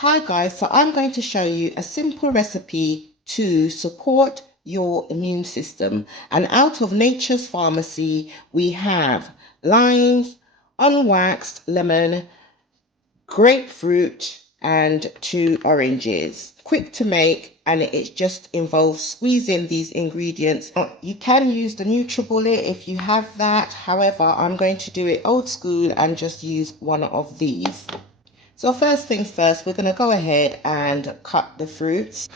Hi guys, so I'm going to show you a simple recipe to support your immune system. And out of Nature's Pharmacy, we have limes, unwaxed lemon, grapefruit, and 2 oranges. Quick to make, and it just involves squeezing these ingredients. You can use the NutriBullet if you have that. However, I'm going to do it old school and just use one of these. So first things first, we're going to go ahead and cut the fruits.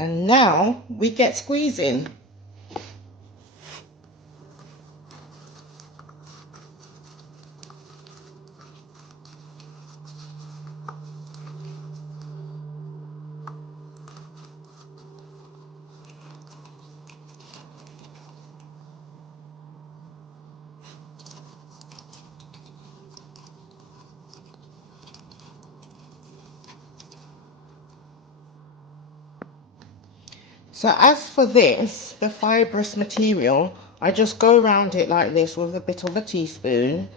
And now we get squeezing. So as for this, the fibrous material, I just go around it like this with a bit of a teaspoon.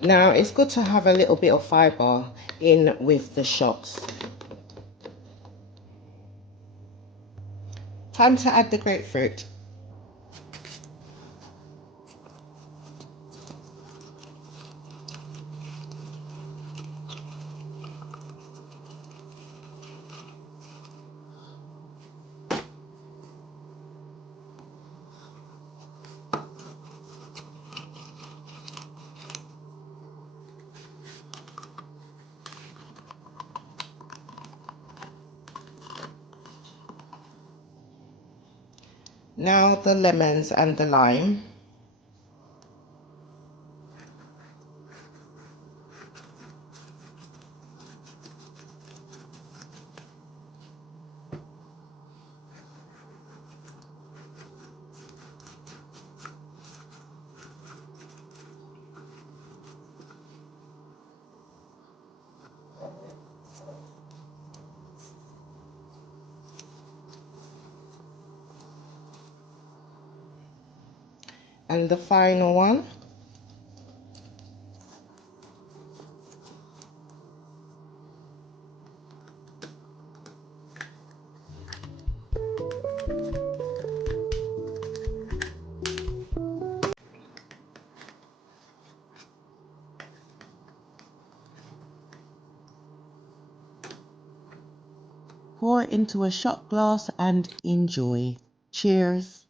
Now it's good to have a little bit of fibre in with the shots. Time to add the grapefruit. Now the lemons and the lime. And the final one. Pour into a shot glass and enjoy. Cheers.